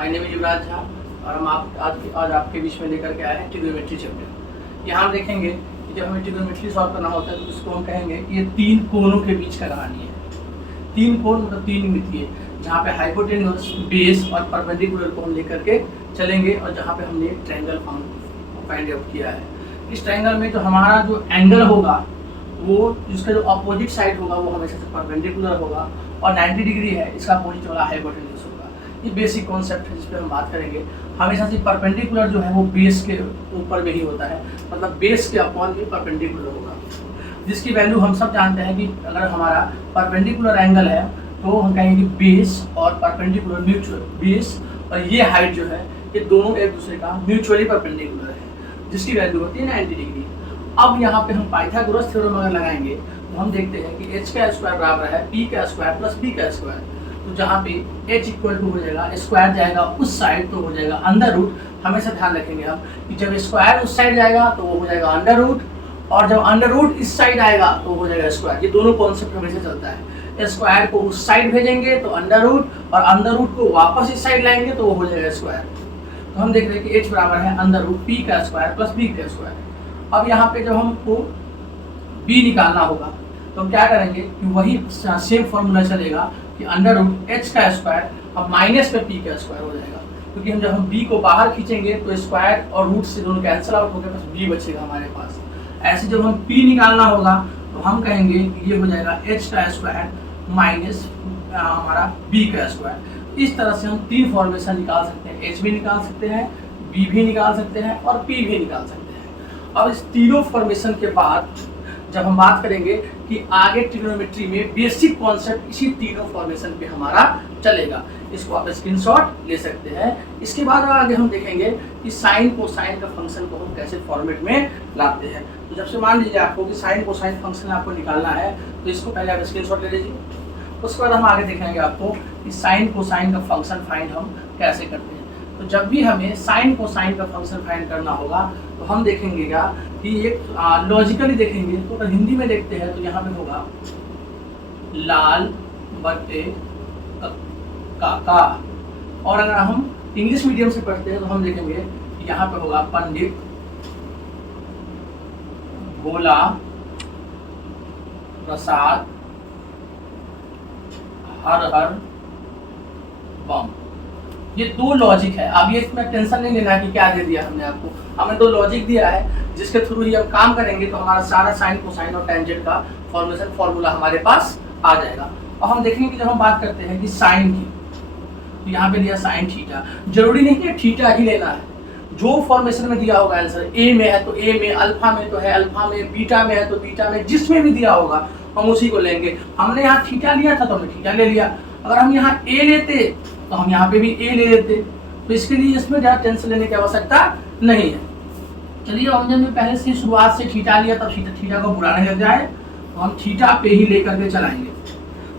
My name is युवराज झा और हम आज आपके बीच में लेकर के आए हैं ट्रिग्नोमेट्री चैप्टर। यहाँ हम देखेंगे कि जब हमें ट्रिग्नोमेट्री सॉल्व करना होता है तो इसको हम कहेंगे कि ये तीन कोनों के बीच का कहानी है। तीन कोण मतलब तीन मितीय, जहाँ पे हाइपोटेन्यूज, बेस और परपेंडिकुलर को हम लेकर के चलेंगे और जहाँ पे हमने एक ट्रायंगल फाइंड आउट किया है। इस ट्रायंगल में जो हमारा जो एंगल होगा वो जिसका जो अपोजिट साइड होगा वो हमेशा से परपेंडिकुलर होगा और 90 डिग्री है, इसका अपोजिट वाला हाइपोटेन्यूज होगा। ये बेसिक कॉन्सेप्ट है जिस पर हम बात करेंगे। हमेशा से परपेंडिकुलर जो है वो बेस के ऊपर में ही होता है, मतलब बेस के अपॉन में परपेंडिकुलर होगा, जिसकी वैल्यू हम सब जानते हैं कि अगर हमारा परपेंडिकुलर एंगल है तो हम कहेंगे बेस और परपेंडिकुलर म्यूचुअल, बेस और ये हाइट जो है ये दोनों एक दूसरे का म्यूचुअली परपेंडिकुलर है, जिसकी वैल्यू होती है 90 डिग्री। अब यहाँ पे हम पाइथागोरस थ्योरम अगर लगाएंगे तो हम देखते हैं कि h का स्क्वायर बराबर है p का स्क्वायर प्लस b का स्क्वायर। तो जहाँ पे h इक्वल टू हो जाएगा, स्क्वायर जाएगा उस साइड तो हो जाएगा अंडर रूट। हमेशा ध्यान रखेंगे हम कि जब स्क्वायर उस साइड जाएगा तो वो हो जाएगा अंडर रूट, और जब अंडर रूट इस साइड आएगा तो हो जाएगा स्क्वायर। ये दोनों कॉन्सेप्ट हमेशा चलता है। स्क्वायर को उस साइड भेजेंगे तो अंडर रूट, और अंडर रूट को वापस इस साइड लाएंगे तो वो हो जाएगा स्क्वायर। तो हम देख रहे हैं कि h बराबर है अंडर रूट p का स्क्वायर प्लस b का स्क्वायर। अब यहाँ पे जब हमको b निकालना होगा तो हम क्या करेंगे कि वही सेम फॉर्मूला चलेगा कि अंडर रूट h का स्क्वायर अब माइनस में p का स्क्वायर हो जाएगा, क्योंकि हम जब हम b को बाहर खींचेंगे तो स्क्वायर और रूट से दोनों कैंसिल आउट हो गए, बस b बचेगा हमारे पास। ऐसे जब हम p निकालना होगा तो हम कहेंगे कि ये हो जाएगा h का स्क्वायर माइनस हमारा b का स्क्वायर। इस तरह से हम तीन फॉर्मेशन निकाल सकते हैं, h भी निकाल सकते हैं, b भी निकाल सकते हैं और p भी निकाल सकते हैं। अब इस तीनों फॉर्मेशन के बाद जब हम बात करेंगे कि आगे ट्रिग्नोमेट्री में बेसिक कॉन्सेप्ट इसी तीनों फॉर्मेशन पे हमारा चलेगा, इसको आप स्क्रीनशॉट ले सकते हैं। इसके बाद आगे हम देखेंगे कि साइन कोसाइन का फंक्शन को हम कैसे फॉर्मेट में लाते हैं। तो जब से मान लीजिए आपको कि साइन कोसाइन फंक्शन आपको निकालना है तो इसको पहले आप स्क्रीनशॉट ले लीजिए। उसके बाद हम आगे देखेंगे आपको कि साइन कोसाइन का फंक्शन फाइंड हम कैसे करते हैं। तो जब भी हमें साइन कोसाइन का फंक्शन फाइंड करना होगा तो हम देखेंगे क्या कि एक लॉजिकली देखेंगे। तो अगर हिंदी में देखते हैं तो यहाँ पे होगा लाल बटे काका, और अगर हम इंग्लिश मीडियम से पढ़ते हैं तो हम देखेंगे कि यहाँ पे होगा पंडित भोला प्रसाद हर हर बम। ये दो लॉजिक है। अब ये इसमें टेंशन नहीं लेना है कि क्या दे दिया हमने आपको, हमने दो लॉजिक दिया है जिसके थ्रू ही हम काम करेंगे तो हमारा सारा साइन कोसाइन और टेंजेंट का फॉर्मूला हमारे पास आ जाएगा। और हम देखेंगे कि जब हम बात करते हैं कि साइन की, तो यहाँ पे दिया साइन थीटा, जरूरी नहीं कि थीटा ही लेना है, जो फॉर्मेशन में दिया होगा आंसर, ए में है तो ए में, अल्फा में तो है अल्फा में, बीटा में है तो बीटा में, जिसमें भी दिया होगा हम उसी को लेंगे। हमने यहाँ थीटा लिया था तो हमने थीटा ले लिया, अगर हम यहाँ ए लेते तो हम यहाँ पे भी ए ले लेते। तो इसके लिए इसमें ज़्यादा टेंशन लेने की आवश्यकता नहीं है। चलिए हमने पहले से शुरुआत से थीटा लिया तब थीटा को बुलाने लग जाए तो हम थीटा पे ही लेकर के चलाएंगे।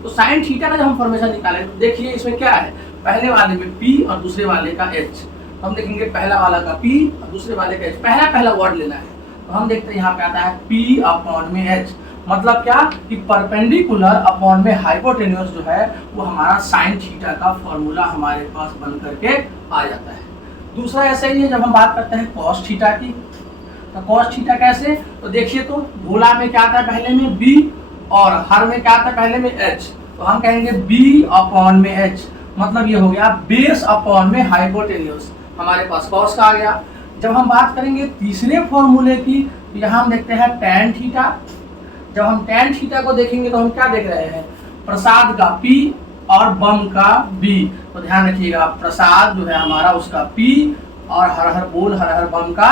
तो साइन थीटा का जब हम फॉर्मेशन निकालें तो देखिए इसमें क्या है, पहले वाले में p और दूसरे वाले का h। तो हम देखेंगे पहला वाला का p और दूसरे वाले का h, पहला वर्ड लेना है। तो हम देखते हैं यहाँ पे आता है p अपॉन में h, मतलब क्या कि परपेंडिकुलर अपॉन में हाइपोटेन्यूज जो है वो हमारा साइन थीटा का फॉर्मूला हमारे पास बन करके आ जाता है। दूसरा ऐसा ही है जब हम बात करते हैं कॉस थीटा की, तो कॉस थीटा कैसे, तो देखिए तो भोला में क्या आता है पहले में b और हर में क्या आता है पहले में h। तो हम कहेंगे b अपॉन में h, मतलब ये हो गया बेस अपॉन में हाइपोटेन्यूज, हमारे पास कॉस का आ गया। जब हम बात करेंगे तीसरे फॉर्मूले की, तो यहाँ हम देखते हैं टैन थीटा। जब हम टैन थीटा को देखेंगे तो हम क्या देख रहे हैं, प्रसाद का p और बम का b। तो ध्यान रखिएगा प्रसाद जो है हमारा उसका p और हर हर बोल हर हर बम का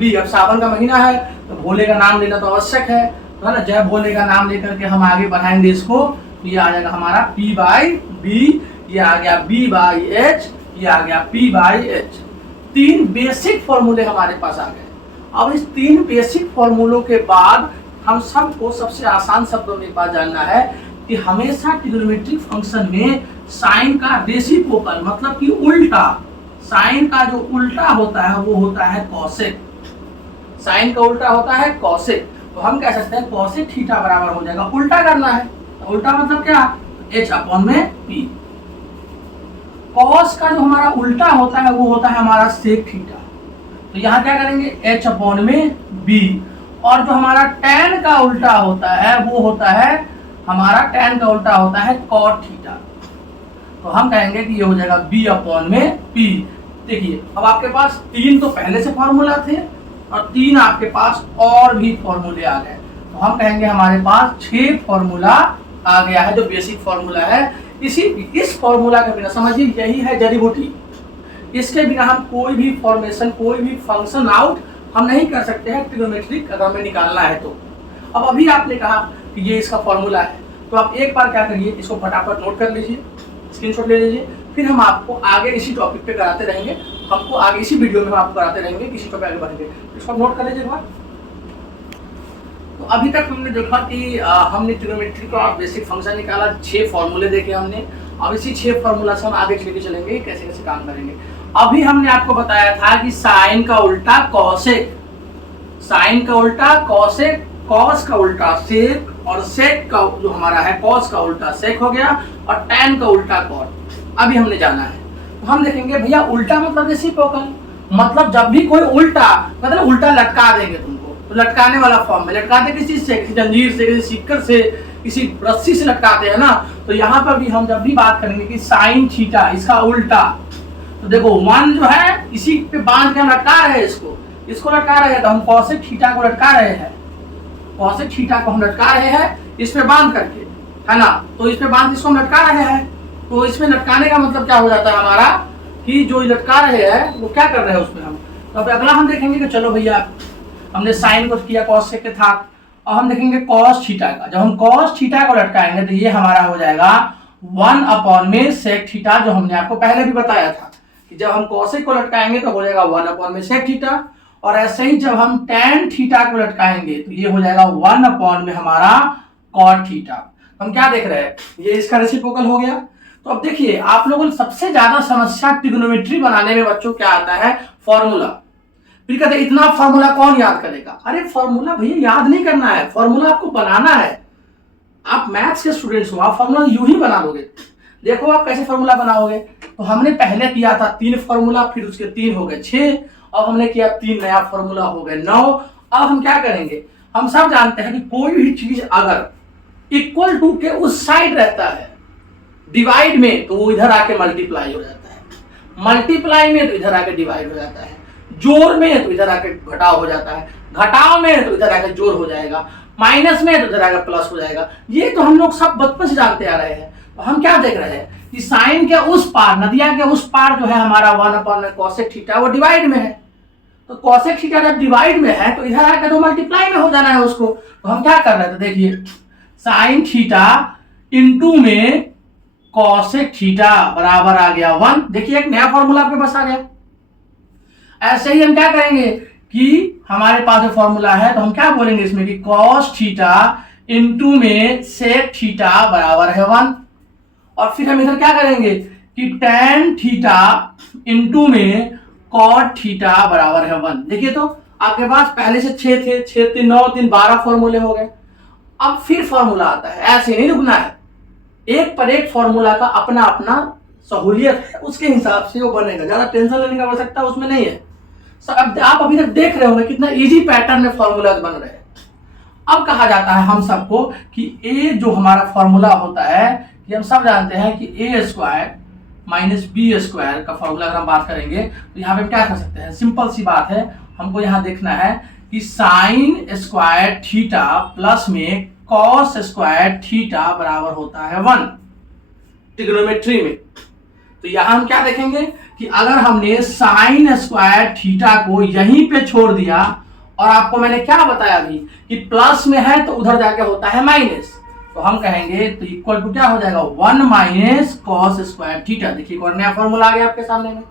b। अब सावन का महीना है तो भोले का नाम लेना तो आवश्यक है, तो है ना, जय भोले का नाम लेकर के हम आगे बढ़ाएंगे इसको। ये आ जाएगा हमारा p बाई b, ये आ गया b बाई h, ये आ गया p बाई h। तीन बेसिक फॉर्मूले हमारे पास आ गए। अब इस तीन बेसिक फॉर्मूलों के बाद हम सबको सबसे आसान शब्दों में एक बात जानना है कि हमेशा ट्रिग्नोमेट्रिक फंक्शन में साइन का रेसिप्रोकल मतलब कि उल्टा, साइन का जो उल्टा होता है वो होता है कॉसेक। साइन का उल्टा होता है कॉसेक। तो हम कह सकते हैं कॉसेक थीटा बराबर हो जाएगा, उल्टा करना है तो उल्टा मतलब क्या, h अपॉन में p। कॉस का जो हमारा उल्टा होता है वो होता है हमारा सेक थीटा। तो यहाँ क्या करेंगे h अपॉन में b, और जो हमारा tan का उल्टा होता है वो होता है हमारा tan का उल्टा होता है cot थीटा। तो हम कहेंगे कि ये हो जाएगा b अपॉन में p। देखिए अब आपके पास 3 तो पहले से फॉर्मूला थे और 3 आपके पास और भी फॉर्मूले आ गए, तो हम कहेंगे हमारे पास 6 फॉर्मूला आ गया है जो बेसिक फॉर्मूला है। इस फॉर्मूला के बिना समझिए यही है जड़ी बूटी, इसके बिना हम कोई भी फॉर्मेशन कोई भी फंक्शन आउट हम नहीं कर सकते हैं ट्रिग्नोमेट्रिक अगर हमें निकालना है तो। अब अभी आपने कहा कि ये इसका फॉर्मूला है, तो आप एक बार क्या करिए, इसको फटाफट नोट कर लीजिए, स्क्रीनशॉट ले लीजिए, फिर हम आपको आगे इसी टॉपिक पे कराते रहेंगे, हमको आगे इसी वीडियो में हम आपको कराते रहेंगे, किसी टॉपिक आगे बढ़ेंगे। इसको नोट कर लीजिए एक बार। तो अभी तक हमने देखा कि हमने ट्रिग्नोमेट्री का बेसिक फंक्शन निकाला, 6 फॉर्मूले देखे हमने। अब इसी 6 फॉर्मूला से हम आगे लेके चलेंगे, कैसे कैसे काम करेंगे। अभी हमने आपको बताया था कि साइन का उल्टा कॉसेक, साइन का उल्टा कॉसेक, कॉस का उल्टा सेक, और सेक का जो हमारा है कॉस का उल्टा सेक हो गया, और टैन का उल्टा कॉट। अभी हमने जाना है, तो हम देखेंगे भैया उल्टा मतलब रेसिप्रोकल, मतलब जब भी कोई उल्टा मतलब उल्टा लटका देंगे तुमको, तो लटकाने वाला फॉर्म में लटकाते किसी चीज से, किसी जंजीर से, किसी सिक्कर से, किसी रस्सी से लटकाते हैं ना। तो यहाँ पर भी हम जब भी बात करेंगे कि साइन थीटा इसका उल्टा, तो देखो 1 जो है इसी पे बांध के हम लटका रहे हैं, इसको लटका रहे हैं, तो हम कॉसेक थीटा को लटका रहे हैं, कॉसेक थीटा को हम लटका रहे हैं इस पे बांध करके, है ना। तो इस पे बांध इसको हम लटका रहे हैं, तो इसमें लटकाने का मतलब क्या हो जाता है हमारा कि जो लटका रहे हैं वो क्या कर रहे हैं उसमें हम। तो अब अगला हम देखेंगे कि चलो भैया हमने साइन को किया कॉसेक के था, और हम देखेंगे कॉस थीटा का। जब हम कॉस थीटा को लटकाएंगे तो ये हमारा हो जाएगा 1 अपॉन में सेक थीटा, जो हमने आपको पहले भी बताया था कि जब हम कॉसेक को लटकाएंगे तो हो जाएगा 1 अपॉन में सेक थीटा, और ऐसे ही जब हम टैन थीटा को लटकाएंगे तो ये हो जाएगा 1 अपॉन में हमारा कॉट थीटा। हम क्या देख रहे हैं, ये इसका रेसिप्रोकल हो गया। तो अब देखिए आप लोगों को सबसे ज्यादा समस्या ट्रिग्नोमेट्री बनाने में बच्चों क्या आता है, फॉर्मूला। फिर कहते हैं इतना फॉर्मूला कौन याद करेगा। अरे फॉर्मूला भैया याद नहीं करना है, फॉर्मूला आपको बनाना है। आप मैथ्स के स्टूडेंट्स हो, आप फॉर्मूला यूं ही बना दोगे। देखो आप कैसे फॉर्मूला बनाओगे, तो हमने पहले किया था 3 फॉर्मूला, फिर उसके 3 हो गए 6, अब हमने किया 3 नया फॉर्मूला हो गए 9। अब हम क्या करेंगे, हम सब जानते हैं कि कोई भी चीज अगर इक्वल टू के उस साइड रहता है डिवाइड में, तो वो इधर आके मल्टीप्लाई हो जाता है, मल्टीप्लाई में तो इधर आके डिवाइड हो जाता है, जोड़ में तो इधर आके घटाव हो जाता है, घटाव में तो इधर आके जोड़ हो जाएगा, माइनस में तो इधर आके प्लस हो जाएगा। ये तो हम लोग सब बचपन से जानते आ रहे हैं। तो हम क्या देख रहे हैं कि साइन के उस पार, नदिया के उस पार जो है हमारा 1 अपॉन में कॉसेक थीटा वो डिवाइड में है। तो कॉसेक थीटा जब डिवाइड में है तो इधर आके तो मल्टीप्लाई में हो जाना है उसको। तो हम क्या कर रहे थे, देखिए साइन थीटा इंटू में कॉसेक थीटा बराबर आ गया 1। देखिए एक नया फॉर्मूला आपके पास आ गया। ऐसे ही हम क्या करेंगे कि हमारे पास जो फॉर्मूला है तो हम क्या बोलेंगे इसमें कि कॉस थीटा इंटू में सेक थीटा बराबर है 1, और फिर हम इधर क्या करेंगे कि टैन थीटा इंटू में कॉट थीटा बराबर है 1। देखिए तो आपके पास पहले से 6 थे, 6 3 9 3 12 फॉर्मूले हो गए। अब फिर फॉर्मूला आता है, ऐसे नहीं रुकना है, एक पर एक फॉर्मूला का अपना अपना सहूलियत है, उसके हिसाब से वो बनेगा, ज्यादा टेंशन लेने की आवश्यकता उसमें नहीं है। अब आप अभी तक देख रहे होंगे कितना इजी पैटर्न में फॉर्मूलाज बन रहे हैं। अब कहा जाता है हम सबको कि ए जो हमारा फॉर्मूला होता है कि हम सब जानते हैं कि ए स्क्वायर माइनस बी स्क्वायर का फॉर्मूला अगर हम बात करेंगे तो यहाँ पे हम क्या कर सकते हैं, सिंपल सी बात है, हमको यहाँ देखना है कि साइन स्क्वायर थीटा प्लस में कॉस स्क्वायर थीटा बराबर होता है 1 ट्रिग्नोमेट्री में। तो यहाँ हम क्या देखेंगे कि अगर हमने साइन स्क्वायर थीटा को यहीं पे छोड़ दिया, और आपको मैंने क्या बताया अभी कि प्लस में है तो उधर जाके होता है माइनस, तो हम कहेंगे तो इक्वल टू क्या हो जाएगा 1 माइनस कॉस स्क्वायर थीटा। देखिए और नया फॉर्मूला आ गया आपके सामने में।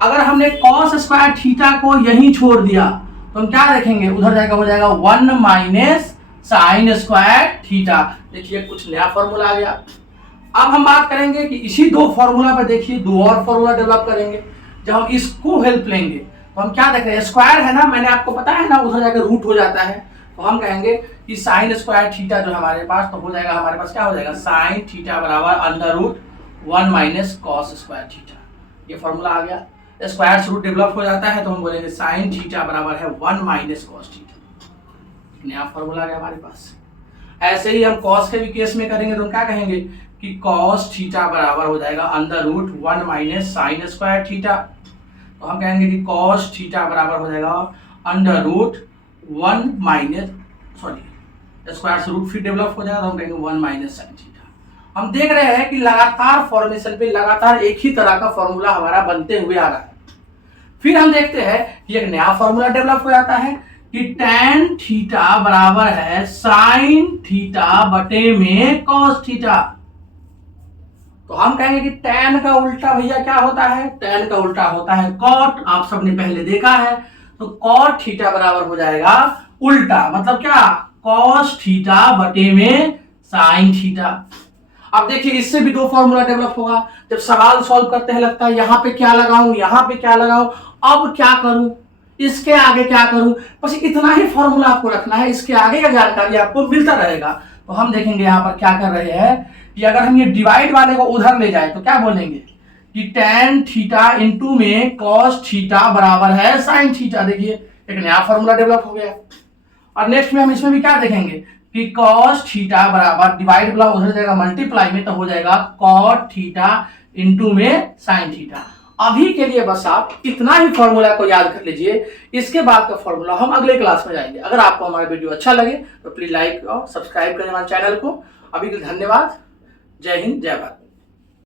अगर हमने कॉस स्क्वायर थीटा को यहीं छोड़ दिया तो हम क्या देखेंगे, उधर जाएगा हो जाएगा 1 माइनस साइन स्क्वायर थीटा। देखिए कुछ नया फॉर्मूला आ गया। अब हम बात करेंगे कि इसी 2 फॉर्मूला पे देखिए 2 और फॉर्मूला डेवलप करेंगे। जब हम इसको हेल्प लेंगे तो हम क्या देख रहे हैं, स्क्वायर है ना, मैंने आपको बताया है ना उधर जाकर रूट हो जाता है, तो हम कहेंगे कि साइन स्क्वायर थीटा जो हमारे पास तो हो जाएगा, हमारे पास क्या हो जाएगा साइन थीटा बराबर under root 1 minus cos square theta. ये फॉर्मूला आ गया। स्क्वायर रूट डेवलप हो जाता है तो हम बोलेंगे साइन थीटा बराबर है 1 माइनस कॉस थीटा। नया फॉर्मूला आ गया हमारे पास। ऐसे ही हम कॉस के भी केस में करेंगे तो हम क्या कहेंगे कि कॉस थीटा बराबर हो जाएगा under root 1 minus sine square theta. तो हम कहेंगे कि कॉस थीटा बराबर हो जाएगा under root 1 minus square root फिर डेवलप हो जाएगा तो हम कहेंगे 1 माइनस साइन थीटा। हम देख रहे हैं कि लगातार फॉर्मेशन पे लगातार एक ही तरह का फॉर्मूला हमारा बनते हुए आ रहा है। फिर हम देखते हैं कि एक नया फॉर्मूला डेवलप हो जाता है कि tan थीटा बराबर है साइन थीटा बटे में कॉस थीटा। तो हम कहेंगे कि tan का उल्टा भैया क्या होता है, tan का उल्टा होता है cot। आप सबने पहले देखा है। तो cot थीटा बराबर हो जाएगा उल्टा, मतलब क्या, cos थीटा बटे में साइन थीटा। अब देखिए इससे भी दो फॉर्मूला डेवलप होगा। जब सवाल सॉल्व करते हैं लगता है यहाँ पे क्या लगाऊं, यहाँ पे क्या लगाऊं, अब क्या करूं, इसके आगे क्या करूं, बस इतना ही फॉर्मूला आपको रखना है। इसके आगे का जानकारी आपको मिलता रहेगा। तो हम देखेंगे यहाँ पर क्या कर रहे हैं कि अगर हम ये डिवाइड वाले को उधर ले जाए तो क्या बोलेंगे कि tan थीटा इंटू में cos थीटा बराबर है साइन थीटा। देखिए एक नया फॉर्मूला डेवलप हो गया। और नेक्स्ट में हम इसमें भी क्या देखेंगे कि cos थीटा बराबर डिवाइड वाला उधर जाएगा मल्टीप्लाई में तो हो जाएगा cot थीटा इंटू में साइन थीटा। अभी के लिए बस आप इतना ही फॉर्मूला को याद कर लीजिए। इसके बाद का फॉर्मूला हम अगले क्लास में जाएंगे। अगर आपको हमारा वीडियो अच्छा लगे तो प्लीज लाइक और सब्सक्राइब करें हमारे चैनल को। अभी के लिए धन्यवाद। जय हिंद, जय भारत।